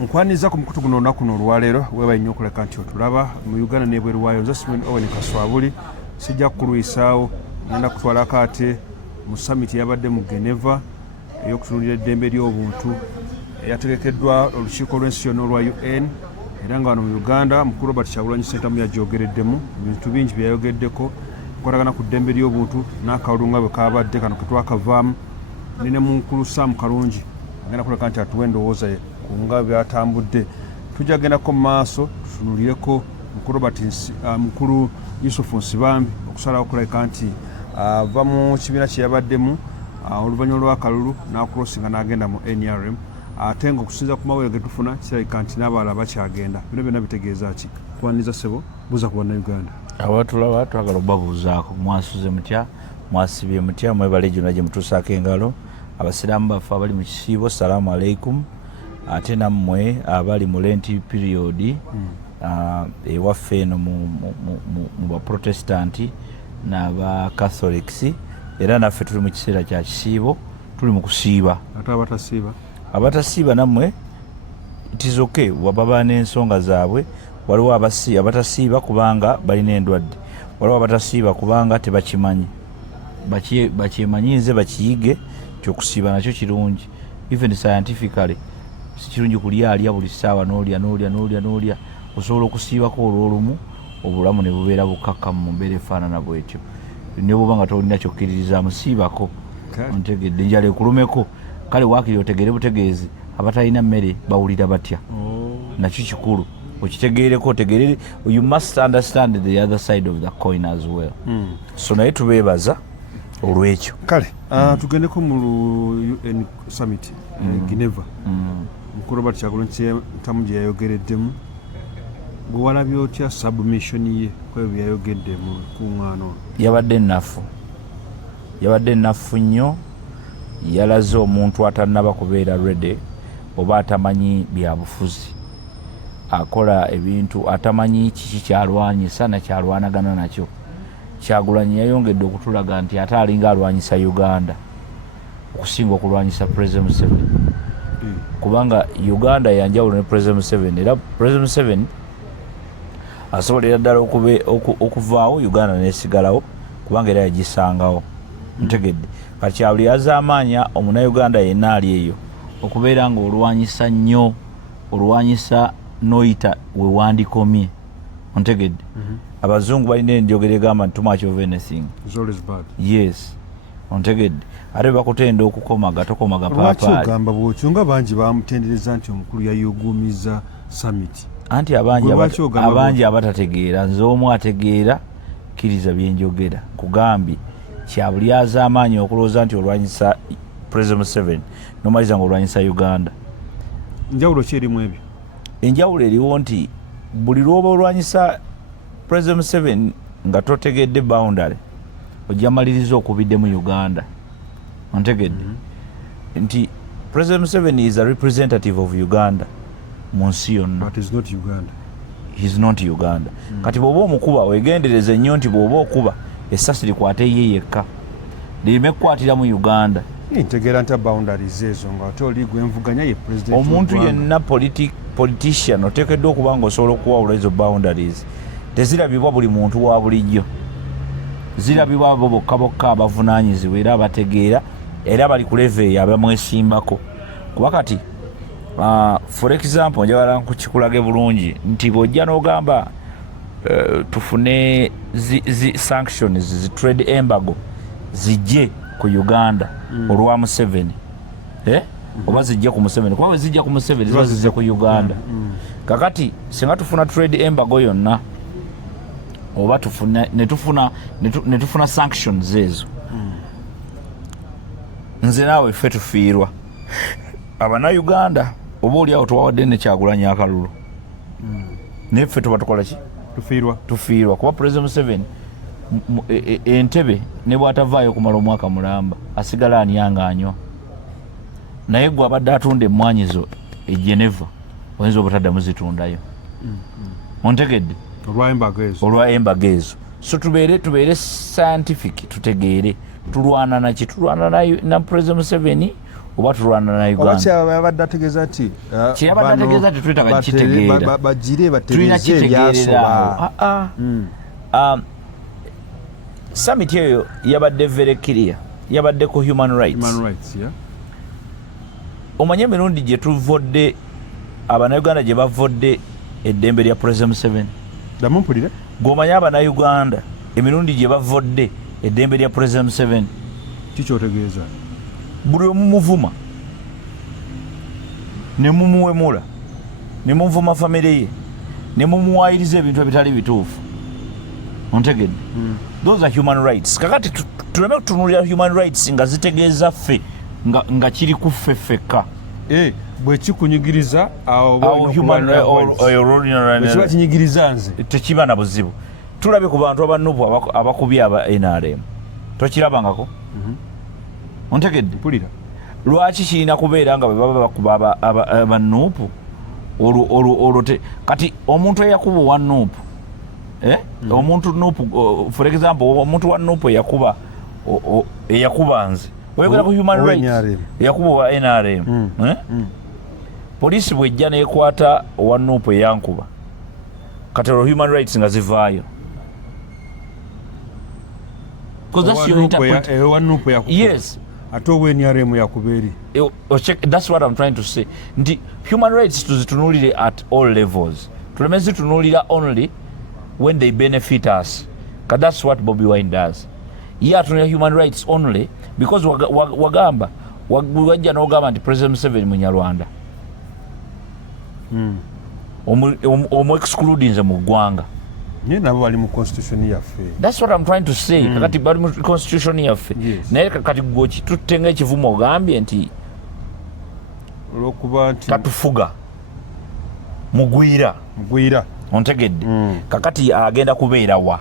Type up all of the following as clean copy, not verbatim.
nkwaniza ku mukutu guno olunaku olwaleero weebaye nnyo okuleka nti otulaba mu Uganda n'ebweru waayo. Nze Simon Owen Kaswabuli sijja kukulwisaawo, ngenda kutwalako ate mu summit eyabadde mu Geneva ey'okutunuulira eddembe ly'obuntu eyategekeddwa olukiiko lw'ensi yonna olwa UN, era nga wano mu Uganda mukulu Robert Kyagulanyi Ssentamu yagyogereddemu ebintu bingi bye yayogeddeko nkwatagana ku ddembe ly'obuntu n'akalulu nga bwe kabadde kano ketwakavaamu. Nine mukulu Sam Kalungi agenda kuleka nti atuwa endowooza ku nga byatambudde. Tujja gendako mu maaso tutunuulireko mukulu Yusufu Nsibambi okusalawo okuleka nti ava mu kibiina kye yabaddemu oluvannyuma lw'akalulu n'akulosinga n'agenda mu NRM, ate nga okusinza ku mawulire ge tufuna kirabika nti n'abalala bakyagenda. Bino byonna bitegeeza ki? Twaniza ssebo buuza ku bannayuganda. Abatulaba twagala obabuuzaako, mwasuze mutya, mwasibye mutya, mwebale gyonna gye mutuusaako engalo. Abasiraamu baffe abali mu kisiibo salaamu aleikum, ate nammwe abali mu lenti period ewaffe eno mu baprotestanti n'aba catholics, era naffe tuli mu kiseera kya kisiibo, tuli mu kusiiba. Ate abatasiiba nammwe it is okay, wababa n'ensonga zaabwe. Waliwo abatasiiba kubanga balina endwadde, waliwo abatasiiba kubanga tebakimanyi, bakyemanyize bakiyige. Okusiiba nakyo kirungi, even scientifically si kirungi kulyalya buli ssaawa n'olya. Osobola okusiibako olw'olumu obulamu ne bubeera bukakkamu mu mbeera efaanana bwetyo. Ne bwoba nga tolina kyokkiririzaamu siibako, ontegedde enjala ekulumeko, kale waakiri otegere butegeezi abatalina mmere bawulira batya. Nakyo kikulu okitegeereko, otegerere. You must understand the other side of the coin as well. So naye tubeebaza olwekyo. Kale tugendeko mu UN summit Geneva. Mukulu Robert Kyagulanyi Ssentamu gye yayogereddemu, gwe walabye otya submission ye kwebyo bye yayogedde mu kuŋŋaano? Yabadde nnafu nnyo. Yalaze omuntu atannaba kubeera ready oba atamanyi byabufuzi, akola ebintu atamanyi kiki kyalwanyisa nakyalwanagana nakyo. Kyagulanyi yayongedde okutulaga nti ate alinga alwanyisa Uganda okusinga okulwanyisa President Museveni, kubanga Uganda yanjawulo ne President Museveni, era President Museveni asobolera ddala okuvaawo Uganda nesigalawo kubanga era yagisangawo. Ntegedde kati kyabuli yazaamaanya omunayuganda yenna ali eyo okubeera nga olwanyisa nnyo, olwanyisa noyita we wandikomye. Ontegedde Abazungu balina enjogera egamba nti too much of anything is always bad. Yes, ontegedde ate bakutenda okukomaga tokomaga paapaali. Lwaki ogamba bw'otyo nga bangi bamutendereza nti omukulu yayuguumiza summit? Anti abangi abatategeera, nze omu ategeera, kkiriza byenjogera. Kugambye kyabuli azaamaanyi okulowooza nti olwanyisa President Museveni nomaliza nga olwanyisa Uganda. Njawulo ki erimu ebyo? Enjawulo eriwo nti buli lwoba olwanyisa President Museveni nga totegedde boundary ojja maliriza okubidde mu Uganda. Ontegedde nti President Museveni is a representative of Uganda mu nsi yonna. But he's not Uganda. He's not Uganda. Kati bw'oba omukuba wegendereze nnyo nti bw'oba okuba essasi likwate ye yekka lireme kukwatira mu Uganda. Ntegeera nti boundaries ezo nga ate oli gwenvuganya ye president. Omuntu yenna politician oteekeddwa okuba nga osobola okuwawula ezo boundaries. Tezirabibwa buli muntu wa bulijjo, zirabibwa abo bokka abavunaanyizibwa era abategeera era bali ku level eyo abamwesimbako. Kuba kati for example njagala kukikulage bulungi nti bw'ojja n'ogamba tufune sanctions zi trade embargo zijje ku Uganda olwa Museveni, oba zijje ku Museveni, kuba zijja ku Museveni ziba zijje ku Uganda. Kakati singa tufuna trade embargo yonna oba netufuna sanctions ezo, nze naawe ffe tufiirwa Abannayuganda. Oba oliawo tuwawadde ne Kyagulanyi akalulu naye ffe tuba tukola ki? Tufiirwa kuba President Museveni Entebbe ne bw'atavaayo kumala omwaka mulamba asigala anyanga anywa, naye gwe abadde atunda emmwanyi zo e Geneva oyinza obutaddamu zitundayo. Ontegedde olwa embaga ezo. So tubeere scientific, tutegeere tulwana naki, tulwana na President Museveni oba tulwana na Uganda. Abadde ategeeza nti kyeyabadde ategeeza nti twetaaga kitegeera bagire bategeeze ebyasoba. Summit eyo yabadde very clear, yabadde ku human rights. Omanye emirundi gye tuvodde Abannayuganda gye bavodde eddembe lya President Museveni. Damumpulire gw'omanye Abannayuganda emirundi gye bavodde eddembe lya President Museveni. Kikyotegeeza buli omu muvuma ne mumuwemula ne muvuma famire ye ne mumuwayiriza ebintu ebitali bituufu. Ontegedde? Those are human rights. Kakati tuleme kutunuulira human rights nga zitegeeza ffe nga kiri ku ffe ffekka. Bwe kikunyigiriza awo kiba kinyigiriza nze tekiba na buzibu. Tulabye ku bantu abanupu abakubye aba NRM. Tokirabangako? Ontegedde? Mpulira. Lwaki kirina kubeera nga bwe baba bakuba abanupu olwo kati omuntu eyakuba owa nupu omuntu nupu for example omuntu wa nupu eyakuba nze oyogera ku human rights eyakuba owa NRM. Poliisi bwejja nekwata owa nupu eyankuba kati olwo human rights nga zivaayo. Yes. Ate owa NRM yakubeeri. That's what I'm trying to say. Nti human rights tuzitunulire at all levels. Tuleme zitunuulira only when they benefit us. Because that's what Bobby Wine does. Ye atunulira human rights only because wagamba wajja n'ogamba nti President Museveni Munyarwanda. Omu-excluding nze mu ggwanga. Nabo bali mu constitution yaffe. That's what I'm trying to say. Kakati bali mu constitution yaffe. Naye kakati gwe kitutte ng'ekivumo ogambye nti olw'okuba nti katufuga mugwira. Ontegedde? Kakati agenda kubeera wa?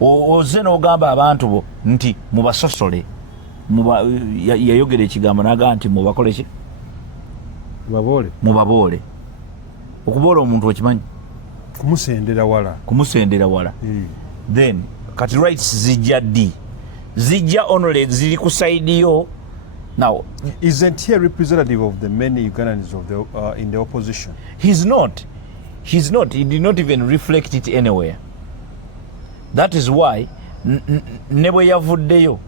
Oze n'ogamba abantu bo nti mubasosole. Yayogera ekigambo n'agamba nti mubakole ki? Mubaboole. Okuboola omuntu okimanyi? Kumusendera wala. Then kati rights zijja ddi? Zijja only ziri ku side yo. Now isn't he a representative of the many Ugandans of the in the opposition? He's not. He did not even reflect it anywhere. That is why nebwe yavuddeyo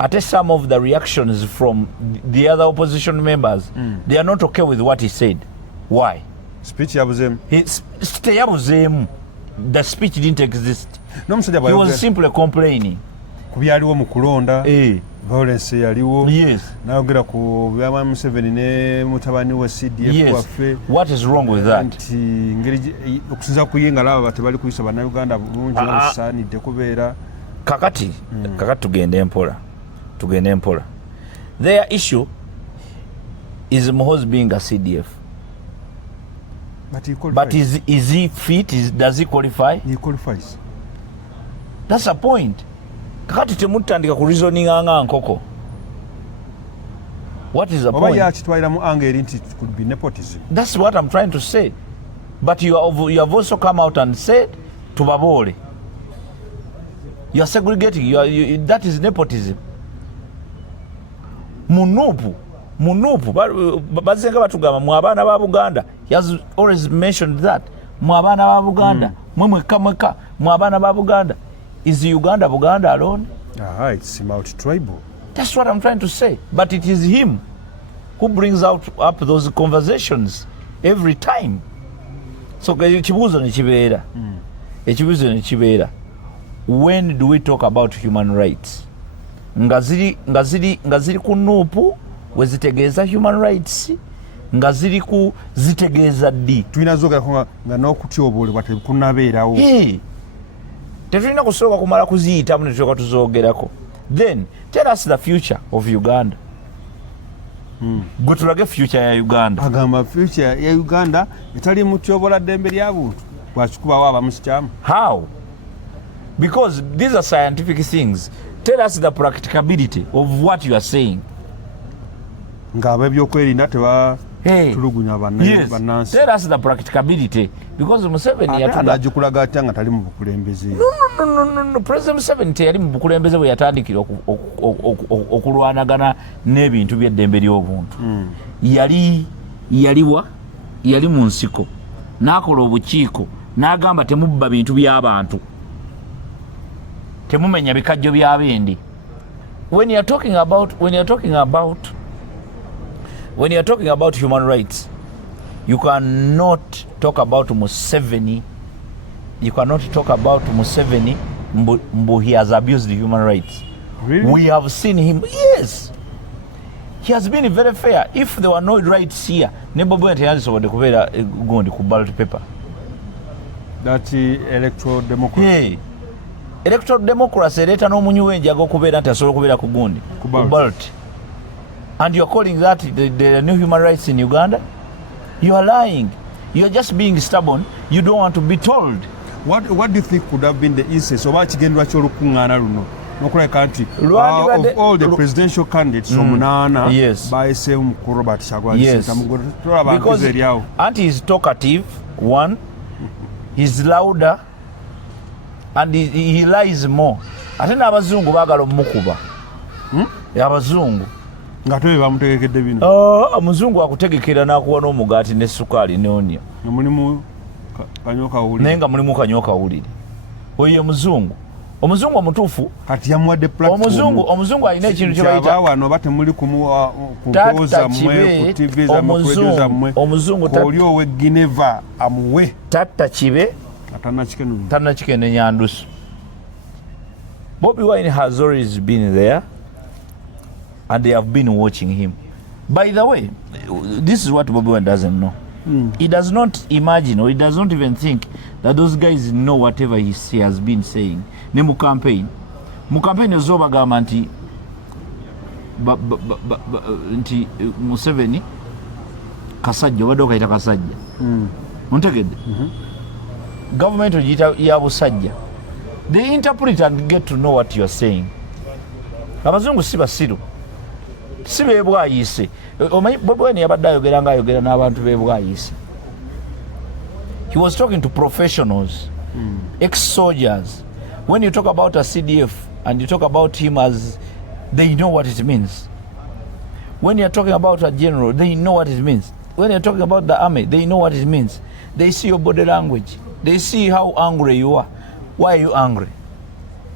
ate some of the reactions from the other opposition members they are not okay with what he said. Why? Speech yabuzeemu. Teyabuzeemu. The speech didn't exist. He was simply complaining. Ku byaliwo mu kulonda. Violence yaliwo. Yes. Nayogera ku byama Museveni ne mutabani wa CDF waffe. What is wrong with that? Nti ngeri okusinza kuyenga laba batebali kuyisa bannayuganda bulungi basaanidde kubeera. Kakati tugende mpola. Their issue is Muhoozi being a CDF. But is he fit? Does he qualify? He qualifies. That's a point. Kakati temutandika ku reasoning nga nkoko. What is the point? Oba yakitwaliramu angeri nti it could be nepotism. That's what I'm trying to say. But you have also come out and said tubaboole. You are segregating. That is nepotism. Munupu bazenga batugamba mu abaana ba Buganda. He has always mentioned that mu abaana ba Buganda mweka mu abaana ba Buganda. Is Uganda alone? It's about tribal. That's what I'm trying to say. But it is him who brings up those conversations every time. So ekibuuzo ne kibeera. When do we talk about human rights? Nga ziri ku nuupu we zitegeeza human rights nga ziri ku zitegeeza ddi. Tulina zoogera nga n'okutyoboolebwa tekunabeerawo. Tetulina kusooka kumala kuziyitamu ne tulyoka tuzoogerako. Then tell us the future of Uganda. Gwe tulage future ya Uganda. Agamba future ya Uganda etali mutyobola ddembe lya buntu bwakikubawo abamusikyamu. How? Because these are scientific things. Tell us the practicability of what you are saying. Nga ab'ebyokwerinda tulugunya bannansi. Tell us the practicability because Museveni yatulagikulaga ati nga tali mu bukulembeze. No. President Museveni teyali mu bukulembeze bwe yatandikira okulwanagana n'ebintu by'eddembe ly'obuntu. Yali mu nsiko n'akola obukiiko n'agamba temubba bintu by'abantu, temumenya bikajjo by'abendi. When you're talking about human rights, you cannot talk about Museveni. You cannot talk about Museveni mbu he has abused human rights. Really? We have seen him. Yes. He has been very fair. If there were no rights here, Bobi Wine teyandisobodde kubeera gundi ku ballot paper. That electoral democracy. Hey. Electoral democracy ereeta n'omunyu w'enjaga okubeera nti asobola okubeera ku gundi ku ballot. And you're calling that the new human rights in Uganda? You are lying. You are just being stubborn. You don't want to be told. What do you think could have been the instance of kigendwa ky'olukuŋŋaana luno? Nokuleka nti of all the presidential candidates omunaana bayiseemu ku Robert Kyagulanyi because anti is talkative, one, he's louder, and he lies more. Ate n'abazungu baagala omukuba. Abazungu nga tobe bamutegekedde bino. Omuzungu akutegekera n'akuwa n'omugaati ne ssukaali ne onia. Mulimu kanyoka wulire. Naye nga mulimu kanyoka wulire. Oyo omuzungu omutuufu kati yamuwadde platform. Omuzungu alina ekintu kye bayita wano batemuli kumukooza mmwe ku TV zammwe ku radio zammwe. Oli owe Geneva amuwe. Tatta kibe tannakikene nyandusu. Bobi Wine has always been there and they have been watching him. By the way, this is what Bobi Wine doesn't know. He does not imagine or he does not even think that those guys know whatever he has been saying. Ne mu campaign ezo bagamba nti Museveni kasajja obadde okayita kasajja. Muntegedde? Government ogiyita ya busajja. They interpret and get to know what you are saying. Abazungu si basiru. Si beebwayise. Omanyi Bobi Wine yabadde ayogera n'abantu beebwayise. He was talking to professionals, ex-soldiers. When you talk about a CDF and you talk about him as, they know what it means. When you're talking about a general, they know what it means. When you're talking about the army, they know what it means. They see your body language. They see how angry you are. Why are you angry?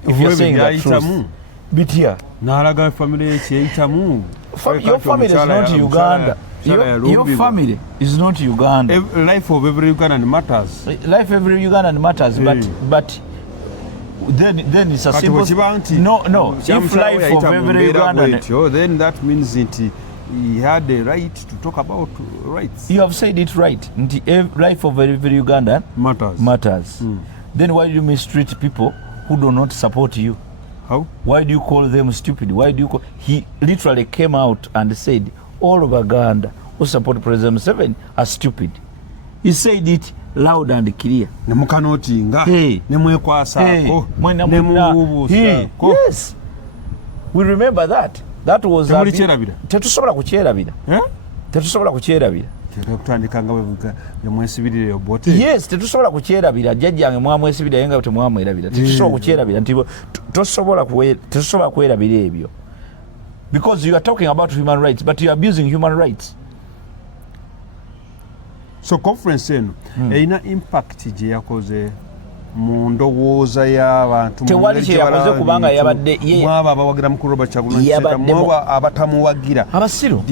If you're saying the truth. Bitia. Naraga family your family is not Uganda. Your family is not Uganda. Life of every Ugandan matters. Life of every Ugandan matters, but then it's a simple. No. If life of every Ugandan, then that means that he had the right to talk about rights. You have said it right. Life of every Ugandan matters. Then why do you mistreat people who do not support you? How? Why do you call them stupid? Why do you call... He literally came out and said all of Uganda who support President Museveni are stupid. He said it loud and clear. Nemukanotinga. Yes. We remember that. That was tetusobola kukyerabira. Tetusobola kukyerabira. Yes, tetusobola kukyerabira. Jjajjange mwamwesibira yenga temwamwerabira. Tetusobola kukyerabira nti tosobola kwerabira ebyo. Because you are talking about human rights, but you are abusing human rights. So conference eno erina impact gye yakoze mu ndowooza y'abantu tewali kye yakoze kubanga yabadde mwaba abawagira mu Robert Kyagulanyi mwaba abatamuwagira abasiru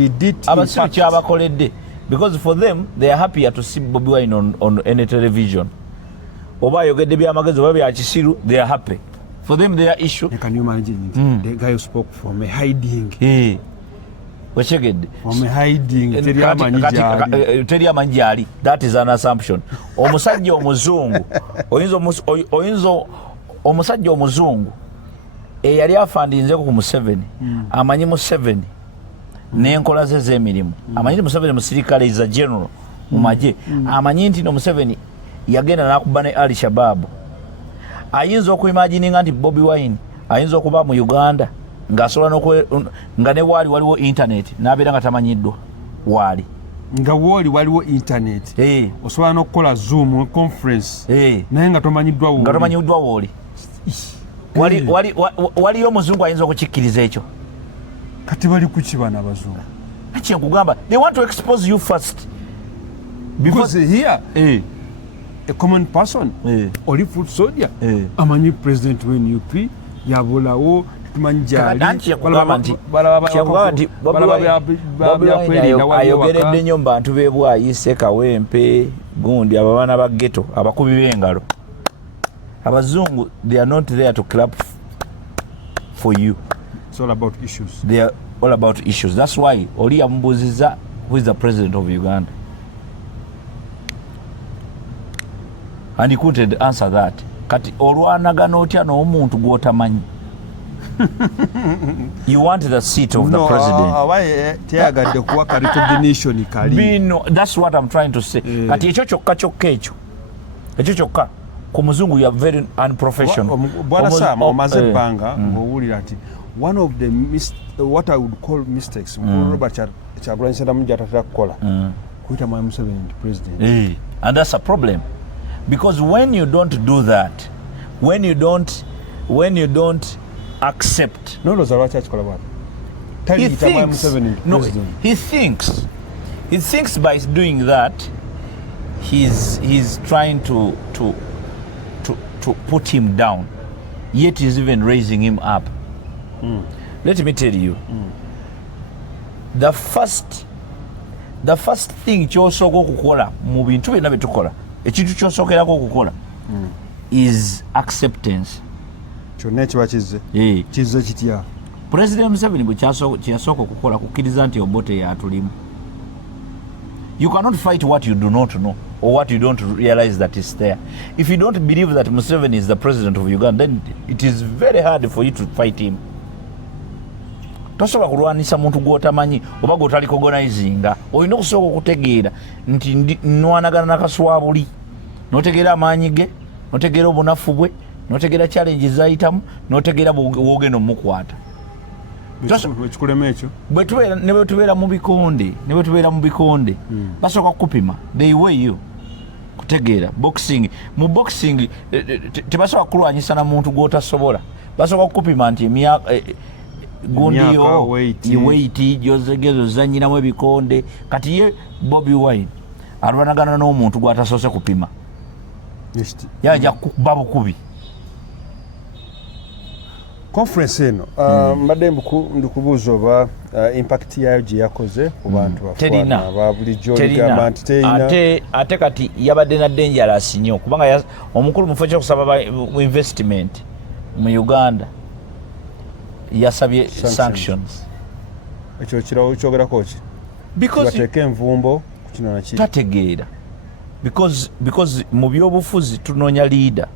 kyabakoledde. Because for them, they are happier to see Bobi Wine on any television. Oba ayogedde byamagezi oba bya kisiru, they are happy. For them, their issue. Can you imagine the guy who spoke from a hiding? Wachegedde. From a hiding. Teri amanyi gyali. That is an assumption. Omusajja omuzungu. Omusajja omuzungu. Eyali afandinzeko ku Museveni. Amanyi Museveni. N'enkola ze z'emirimu. Amanyi Museveni musirikale is a general mu magye. Amanyi nti no Museveni yagenda n'akuba ne Ali Shabaab. Ayinza okuimagininga nti Bobi Wine ayinza okuba mu Uganda ng'asobola nga ne waali waliwo internet n'abeera nga tamanyiddwa waali. nga wooli waliwo internet osobola n'okukola zoom conference naye nga tomanyiddwa wooli waliyo omuzungu ayinza okukikkiriza ekyo kati bali kuki bana abazungu kyenkugamba they want to expose you first because here a common person oli food soldier amanyi president w'NUP yabulawo ayogeredde nnyo mu bantu b'e Bwayise Kawempe gundi abo baana ba ghetto abakubi b'engalo abazungu they are not there to clap for you. It's all about issues. They are all about issues. That's why oli yamubuuziza who is the president of Uganda and he couldn't answer that. Kati olwanagana otya n'omuntu gw'otamanyi you want the seat of the president. That's what I'm trying to say. Kati ekyo kyokka ku muzungu you are very unprofessional. Bwana Sam omaze ebbanga ng'owulira ati one of the what I would call mistakes Robert Kyagulanyi Ssentamu gy'atatera kukola kuyita Mwami Museveni nti president. And that's a problem because when you don't do that, when you don't accept. He thinks by doing that he's trying to put him down, yet he's even raising him up. Let me tell you, the first thing ky'osooka okukola mu bintu byonna bye tukola, ekintu ky'osookerako okukola is acceptance. Kyonna kiba kizze kitya. President Museveni bwe kyasooka okukola kukkiriza nti Obote yatulimu. You cannot fight what you do not know or what you don't realize that is there. If you don't believe that Museveni is the president of Uganda, then it is very hard for you to fight him. Tosobola kulwanisa muntu gw'otamanyi oba gw'otalikogonizinga. Olina okusooka okutegeera nti nwanagana nakaswabuli, n'otegeera amaanyi ge, n'otegeera obunafu bwe, n'otegeera challenges zayitamu, n'otegeera bw'ogenda omukwata. Ekikulema ekyo ne bwe tubeera mu bikonde basooka kukupima, they weigh you kutegeera. Mu boxing tebasobola kulwanyisa na muntu gw'otasobola, basooka kukupima nti gundiyo weight gyogezo zanyinamu ebikonde. Kati ye Bobi Wine alwanagana n'omuntu gw'atasoose kupima, yajja kukuba bukubi. Conference eno mbadde ndikubuuza oba impact yayo gye yakoze ku bantu bafaana aba bulijjo ligamba nti terina. Ate kati yabadde na dangerous nnyo kubanga omukulu mu kifo ky'okusaba investment mu Uganda yasabye sanctions. Ekyo kirawo kyogerako ki? Bateeka envumbo ku kino nakiri. Tategeera. Because mu byobufuzi tunoonya leader.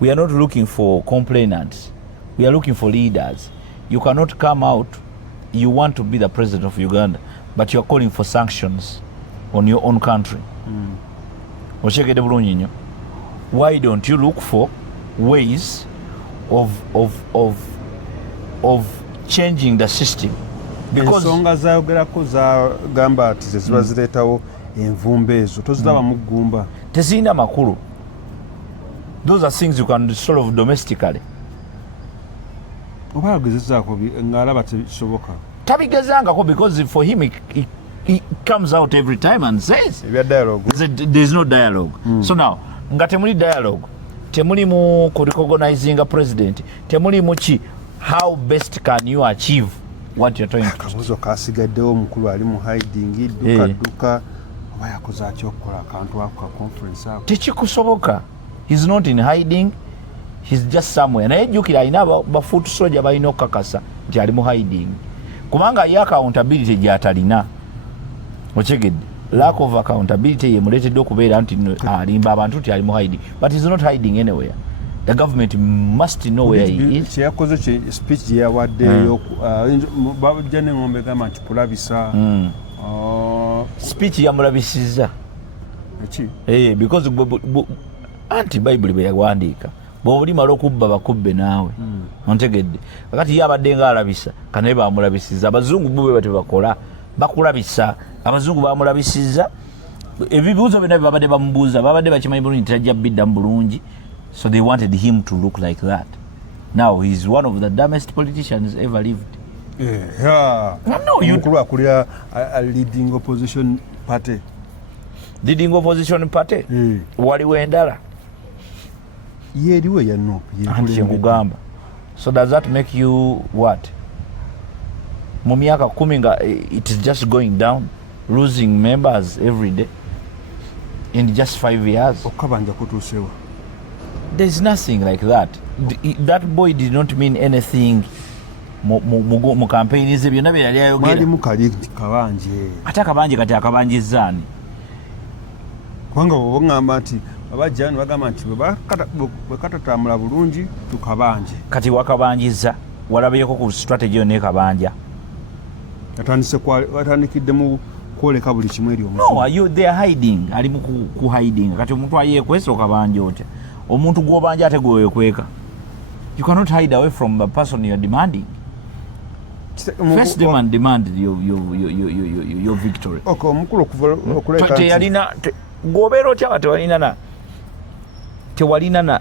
We are not looking for complainants. We are looking for leaders. You cannot come out, you want to be the president of Uganda, but you are calling for sanctions on your own country. Why don't you look for ways of changing the system? Because ensonga zayogerako zagamba ati ze ziba zireetawo envumbo ezo toziraba mu ggumba. Tezirina makulu. Those are things you can solve domestically. Oba agezezaako ng'alaba tekisoboka. Tabigezangako because for him he comes out every time and says there's no dialogue. So now nga temuli dialogue, temuli mu recognizing a president, temuli mu ki, how best can you achieve what you're trying to do? Akabuzo kasigaddewo omukulu ali mu hiding dduka oba yakoze atya okukola akantu ako ka conference ako. Tekikusoboka. He's not in hiding. He's just somewhere. Naye jjukira alina bafuutu soja balina okukakasa nti ali mu hiding. Kubanga ye accountability gy'atalina. Okyegedde. Lack of accountability yemuleetedde okubeera nti alimba abantu nti ali mu hiding. But he's not hiding anywhere. The government must know where he is. Kyeyakoze speech gye yawaddeyo bajja n'engombe gamba nti kulabisa. Speech yamulabisizza. Eki? Because anti Bible bwe yawandiika. Bw'olimala okubba bakubbe naawe. Ontegedde. Kakati ye abadde ng'alabisa, kanaye baamulabisiza. Abazungu bwe bati bakola, bakulabisa abazungu bamulabisizza ebibuuzo byonna babadde bamubuuza babadde bakimanyi bulungi tajja bidda mu bulungi, so they wanted him to look like that. Now he's one of the dumbest politicians ever lived. Yeah. No, you akulira a leading opposition party. Leading opposition party? Waliwo endala? Yeriwe ya no. Anti nkugamba. So does that make you what? Mu myaka 10 nga it is just going down, losing members every day in just 5 years. Okabanja kutusewa. There's nothing like that. That boy did not mean anything. Mu campaign ze byonna byali ayogera. Mali mukali kabanje. Ate kabanje kati akabanjizaani. Kwanga wongamba ati abajjani bagamba nti bwekatatambula bulungi tukabanje. Kati wakabanjiza walabiyeko ku strategy yonna ekabanja. Atandikidde mu kwoleka buli kimwe eri omuzimu. No, they are hiding. Ali mu ku hiding. Kati omuntu ayekwesa okabanja otya. Omuntu gw'obanja ate gwewekweka. You cannot hide away from the person you are demanding. First demand your victory. Okay, omukulu okuleka ate yalina ng'obeera otya tewalina na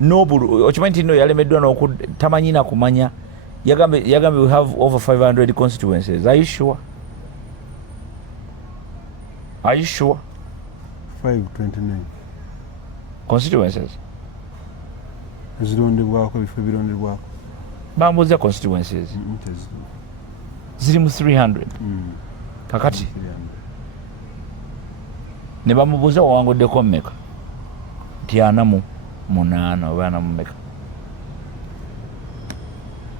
nobulu okimanyi nti nno yalemeddwa tamanyi na kumanya yagambe we have over 500 constituencies. Are you sure? 529 constituencies ezirondebwako ebifo ebirondebwako bambuuza constituencies ziri mu 300 kakati ne bamubuuza wawanguddeko mmeka nti 48 oba 48.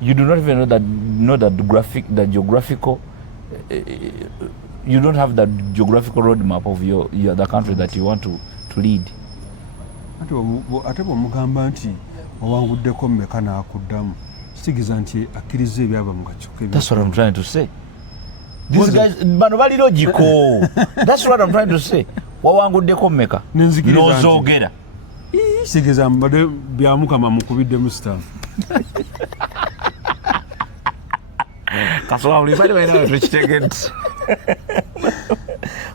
You do not even know that geographical you don't have the geographical roadmap of the country that you want to lead. Ate bw'omugamba nti wawanguddeko mmeka n'akuddamu kitegeeza nti akkiriza ebyava mu kakyuka. That's what I'm trying to say. These guys bano bali logical. That's what I'm trying to say. Wawanguddeko mmeka n'ozoogera kitegeeza mbadde bya Mukama mukubiddemu sitamu. Kasobola buli bali balina tukitegedde.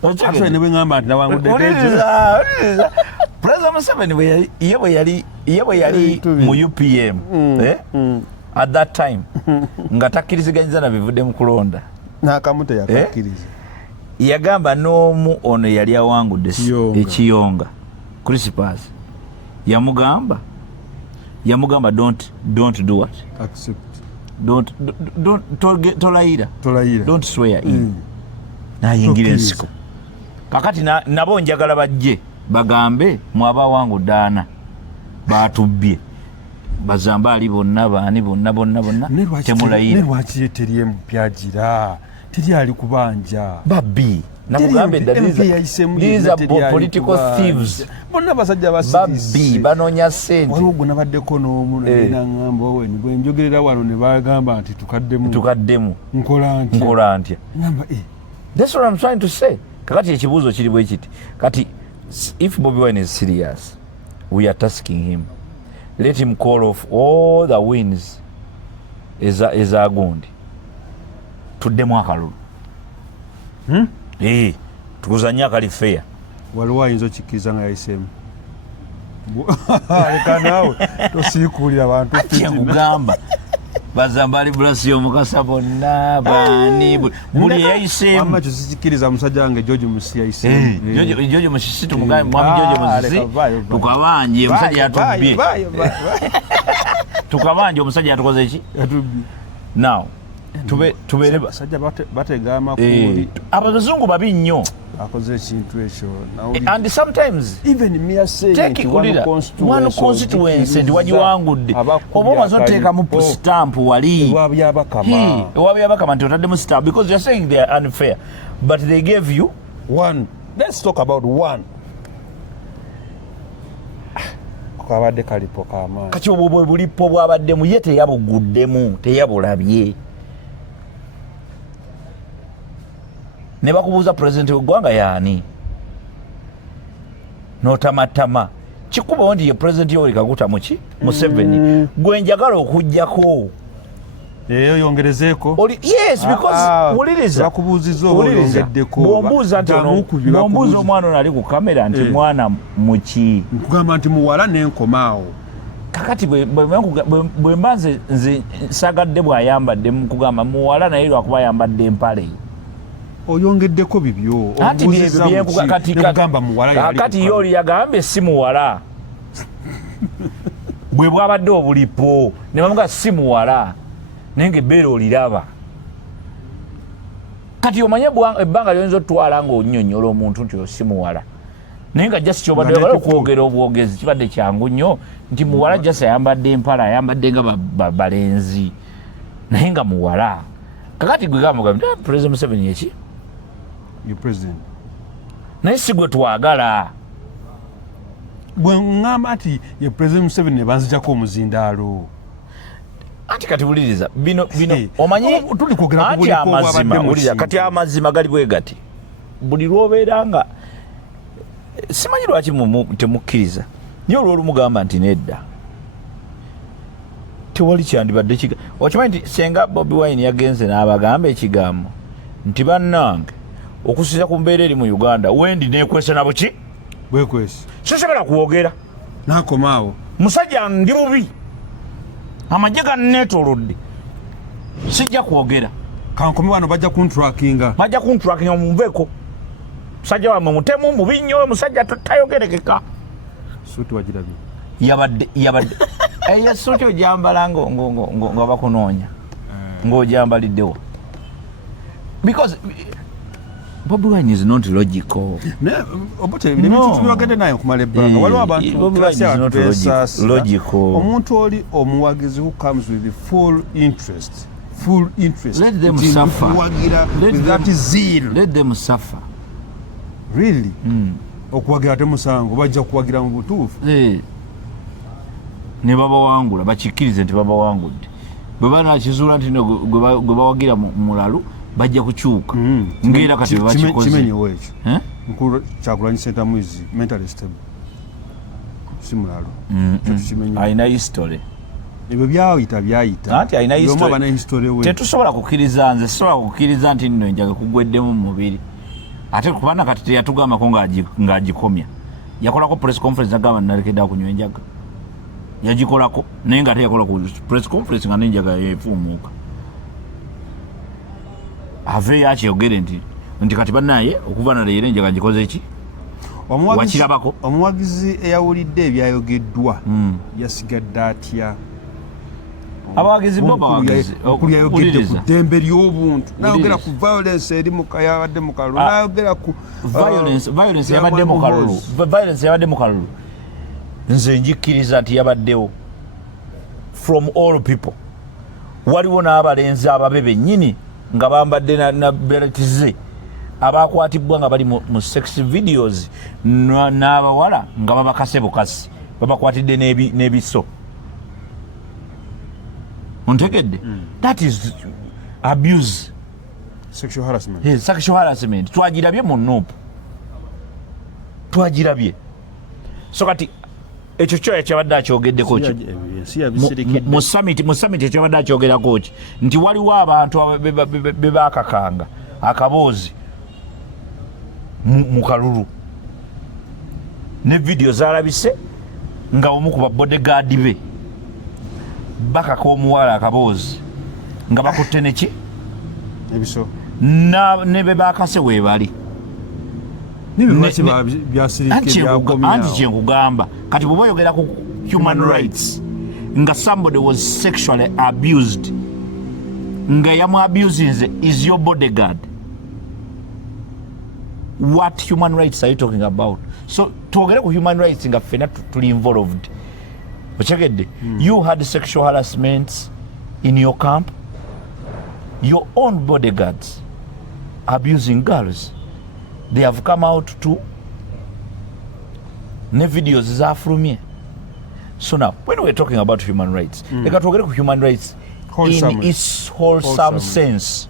Ate ne bwe ngamba nti nawanguddeko President Museveni bwe yali mu UPM at that time nga takkiriziganyiza na bivudde mu kulonda n'akamu teyakakkiriza. Yagamba n'omu ono yali awangudde ekiyonga Crispus yamugamba don't do what? Accept. Don't tolayira. Don't swear in. Nayingira ensiko. Kakati nabo njagala bajje bagambe mwabawangudde ana batubbye bazambaali bonna baani bonna temulayira. Ne lwaki teri empyagira teri ali kubanja babbi nakugambe these are political thieves. Bonna basajja basirisi babbi banoonya ssente. Waliwo gwe nabaddeko n'omu nangamba owe bwe njogerera wano ne bagamba nti tukaddemu nkola ntya. That's what I'm trying to say. Kakati ekibuuzo kiri bwe kiti kati if Bobi Wine is serious, we are tasking him. Let him call off all the wins ezagundi tuddemu akalulu. Tukuzanye akali fair. Waliwo ayinza okikkiriza nga yayiseemu. Leka naawe tosiikuulira bantu kyekugamba bazambali bulasi omukasa bonna baani buli yayiseemu. Wamma kyo sikikkiriza musajja wange George Musi yayiseemu. George Musi tumugambe mwami George Musi tukabanje omusajja yatubbye. Tukabanje omusajja yatukoze ki? Yatubbye. Now tubeere basajja batega amakuli. Abazungu babi nnyo akoze ekintu ekyo. And sometimes even me say take one constituency ndi wagiwangudde oba omaze oteeka mu stamp wali ewabyabakama nti otaddemu stamp because you're saying they are unfair but they gave you one. Let's talk about one. Kabadde kalipo kamaanyi. Kati obwo bulipo bwabaddemu ye teyabuguddemu teyabulabye. Ne bakubuuza pulezidenti w'eggwanga yaani n'otamatama kikubawo nti ye pulezidenti Yoweri Kaguta muki Museveni gwe njagala okuggyako yongerezeeko. Yes, because uliriza. Bakubuuziza oba oyongeddeko. Bombuuza nti bombuuza omwana ono ali ku kamera nti mwana muki. Nkugamba nti muwala n'enkomaawo. Kakati bwe mba nze sagadde bw'ayambadde mukugamba muwala naye lwakuba ayambadde empale. Oyongeddeko bibyo. Kakati yooli yagambye si muwala. Bwe bwabadde obulipo ne bamuga si muwala naye ng'ebbeera oliraba. Kati omanye ebbanga lyonza otwala ng'onnyonnyola omuntu nti si muwala naye nga jasi kyobadde oyagala okwogera obwogezi kibadde kyangu nnyo nti muwala jasi ayambadde empala ayambadde nga balenzi naye nga muwala. Kakati gwe gamugambye President Museveni eki naye si gwe twagala. Bwe ngamba nti ye President Museveni ne banzijako omuzindaalo. Anti kati buliriza bino omanyi anti amazima uliriza kati amazima gali bwe gati buli lwobeera nga simanyi lwaki temukkiriza naye olw'olumugamba nti nedda tewali kyandibadde okimanyi nti senga Bobi Wine yagenze n'abagamba ekigambo nti bannange okusinza ku mbeera eri mu Uganda wendi neekwese na buki bwekwese sisobola kwogera n'akomaawo musajja ndi mubi amagye ganneetoolodde sijja kwogera kankome wano bajja kuntrakinga mumuveeko musajja wamwe mutemu mubi nnyo musajja tayogerekeka suuti wagirabye yabadde eyo suuti ojambala nga bakunoonya ng'ojambaliddewo because Bobi Wine is not logical. Obote naye kumala ebbanga waliwo abantu logical. Omuntu oli omuwagizi who comes with the full interest. Let them suffer. That is zeal. Let them suffer. Really? Okuwagira temusango bajja kuwagira mu butuufu. Ne babawangula bakikkirize nti babawangudde. Bwe banakizuula nti gwe bawagira mulalu bajja kukyuka ngera kati bakikoze kimenye wekyo nkulu Kyagulanyi center mwizi mentally stable simulalo kimenye aina history ebyo byayita anti aina history tetusobola kukkiriza nze sobola kukkiriza nti nno enjaga kugweddemu mu mubiri ate kubana kati teyatugamba ko ng'agikomya yakolako press conference agamba nalekedde akunywa enjaga yagikolako naye nga teyakola ku press conference nga n'enjaga yefuumuuka ave yakyogere nti kati bannaye okuva naleero enjaga ngikoze eki wakirabako omuwagizi eyawulidde ebyayogeddwa yasigadde atya abawagizi bo bawagizi yayogedde ku ddembe ly'obuntu nayogera ku violence eri yabadde mu kalulu nayogera ku violence yabadde mu kalulu nze njikkiriza nti yabaddewo from all people waliwo n'abalenzi ababe bennyini nga bambadde na beletize abakwatibwa nga bali mu sex videos n'abawala nga babakase bukasi babakwatidde n'ebiso ontegedde that is abuse sexual harassment sexual harassment twagirabye mu nuupu twagirabye so kati ekyo kyo kyabadde akyogeddeko ki mu summit ekyabadde akyogerako ki nti waliwo abantu be baakakanga akaboozi mu kalulu ne vidiyo zalabise nga omu ku babodegaadi be bakaka omuwala akaboozi nga bakutte neki ebiso ne be baakase weebali anti kyenkugamba kati bwe bayogera ku human rights nga somebody was sexually abused nga yamuabusinze is your bodyguard what human rights are you talking about so twogere ku human rights nga ffena tuli involved okyegedde you had sexual harassment in your camp your own bodyguards abusing girls they have come out to ne videos zafulumye so now when we're talking about human rights leka twogere ku human rights in its wholesome sense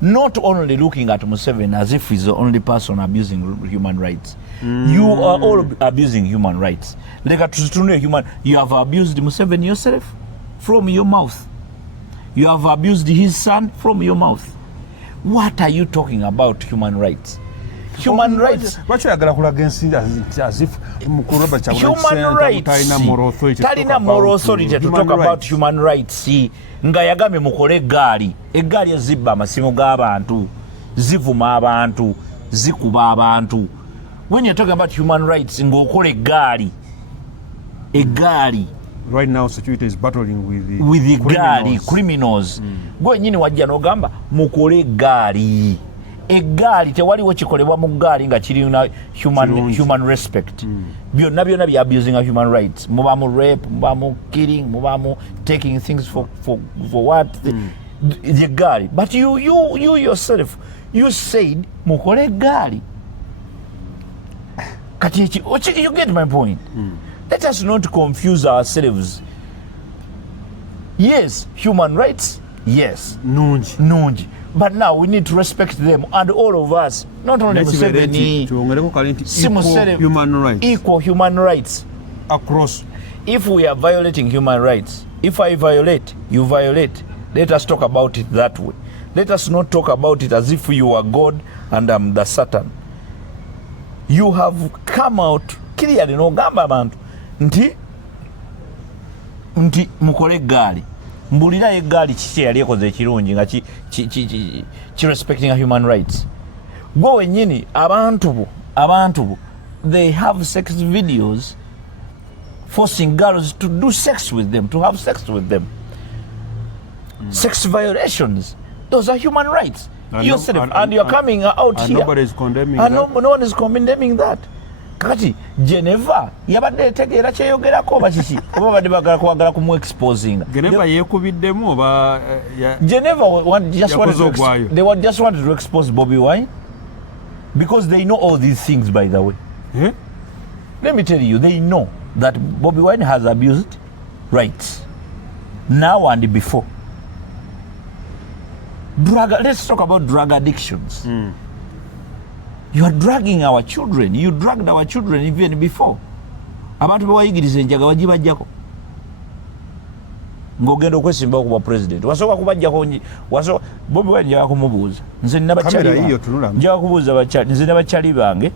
not only looking at Museveni as if he's the only person abusing human rights you are all abusing human rights leka tuzitunule human you have abused Museveni yourself from your mouth You have abused his son from your mouth. What are you talking about human rights? Human rights. What you are going to as if human rights. Talina moral authority to talk about human rights. Nga yagame mukole egaali. Egaali ezibba amasimu g'abantu, zivuma abantu, zikuba abantu. When you're talking about human rights, ng'okola egaali. Right now, security is battling with the criminals. Gwe nyini wajja n'ogamba mukole egaali tewaliwo kikolebwa mu gaali nga kirina human respect. Byonna bya abusing of human rights. Muba mu rape, muba mu killing, muba mu taking things for what? The gaali. But you yourself, you said mukole egaali. You get my point? Let us not confuse ourselves. Yes, human rights, yes. Nungi. But now we need to respect them, and all of us, not only Museveni, equal human rights. Across. If we are violating human rights, if I violate, you violate, let us talk about it that way. Let us not talk about it as if you are God and I'm the Satan. You have come out clearly n'ogamba abantu nti mukole egaali. Mbulira egaali kiki yali ekoze ekirungi nga ki respecting human rights. Gwe wennyini abantu bo they have sex videos forcing girls to do sex with them, to have sex with them. Sex violations, those are human rights. And you're coming out here. Nobody is condemning that. No one is condemning that. Kati Geneva yabadde tegeera kyeyogerako oba kiki oba badde bagala kwagala kumu exposing. Geneva yeekubiddemu oba Geneva just wanted to expose Bobi Wine because they know all these things, by the way. Let me tell you, they know that Bobi Wine has abused rights now and before. Let's talk about drug addictions. You are dragging our children. You dragged our children even before. Abantu bawayigiriza enjaga bagibajjako. Ng'ogenda okwesimba okuba president. Wasooka kubajjako Bobi Wine njaga kumubuuza. Nze njaga kubuuza bakyali. Nze n'abakyali bange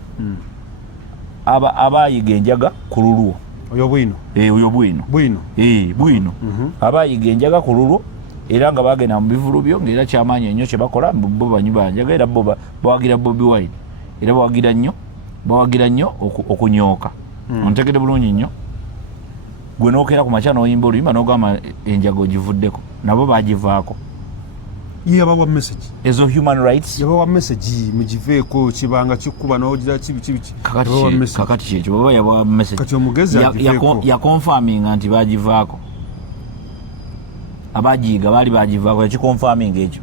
abaayiga enjaga ku lulwo. Oyo bwino. Oyo bwino. Bwino. Abaayiga enjaga ku lulwo. Era nga bagenda mu bivulu byo ng'era kyamaanyi ennyo kye bakola bo banyuba njaga era bawagira Bobi Wine. Era bawagira nnyo okunyooka. Ontegedde bulungi nnyo. Gwe n'okeera ku makya n'oyimba oluyimba n'ogamba enjaga ogivuddeko. Nabo baagivaako. Yabawa message. Ezo human rights. Yabawa message mugiveeko kibanga kikuba n'ogira kibi. Kakati kyekyo baba yabawa message. Kati omugezi agiveeko. Ya confirming nti baagivaako. Abajiga bali bagivaako yakikonfirming ekyo.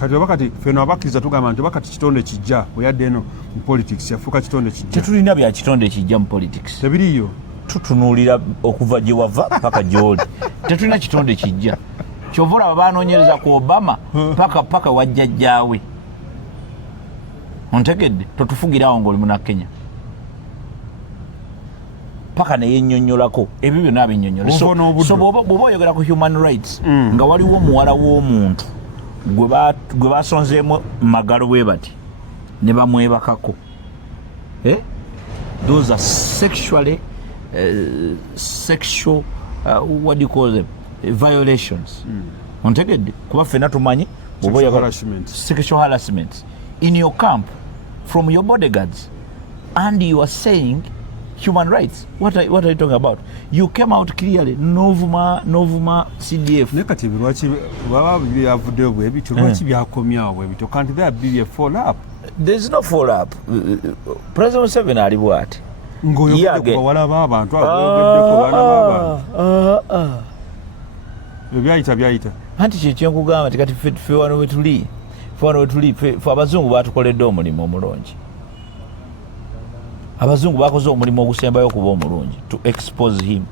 Kati wakati feno abakiriza tugamba nti wakati kitonde kijja oyadde eno mu politics yafuuka kitonde kijja. Tetulina bya kitonde kijja mu politics. Tebiriyo. Tutunuulira okuva gye wava paka gy'oli. Tetulina kitonde kijja. Kyova olaba baanoonyereza ku Obama paka wajjajjaawe. Ontegedde totufugirawo ng'oli muna Kenya. Paka ne yennyonnyolako ebyo byonna abinnyonnyola. So bw'oba oyogera ku human rights nga waliwo muwala w'omuntu gwe basonzeemu magalo bwe bati ne bamwebakako. Those are sexual what do you call them, violations. Ontegedde kuba ffenna tumanyi sexual harassment in your camp from your bodyguards, and you are saying human rights. What are you talking about? You came out clearly. Novuma CDF. Nekati lwaki baba byavuddeyo bwe bityo lwaki byakomyawo bwe bityo kanti there be a follow up. There's no follow up. President Museveni ali bwati. Ngoyogedde ku bawala b'abantu agoyogeddeko baana b'abantu. Byayita. Anti kyekyo nkugamba tikati ffe wano wetuli. Ffe abazungu baatukoledde omulimu omulungi. Abazungu bakoze omulimu ogusembayo okuba omulungi to expose him.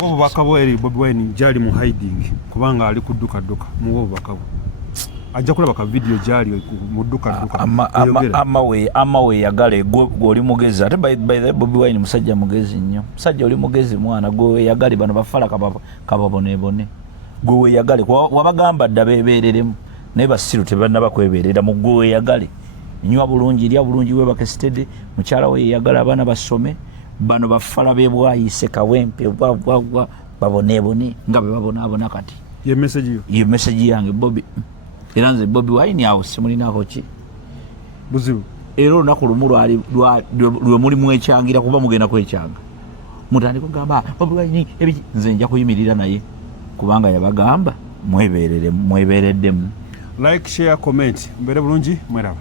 Obubaka bwe Bobi Wine gyali mu hiding kubanga ali kudduka mu obubaka bwe. Ajja kulaba ka video gyali mu dduka. Ama we yagale goli mugezi ate by the Bobi Wine musajja mugezi nnyo. Musajja oli mugezi mwana gwe yagale bano bafala kababone. gwe weeyagale wabagamba dda beebeereremu naye basiru tebannaba kwebeerera mu gwe weeyagale nywa bulungi lya bulungi webake stede mukyala we yeeyagala abaana basome bano bafala bebwayise kawempe bwabwabwa baboneebone nga bwe babonaabona kati ye message yange Bobi era nze Bobi Wine awo simulinako ki buzibu era olunaku lumu lwe mulimu ekyangira kuba mugenda kwekyanga mutandika kugamba Bobi Wine ebiki nze nja kuyimirira naye kubanga yabagamba mwebeereddemu like share comment mbere bulungi mweraba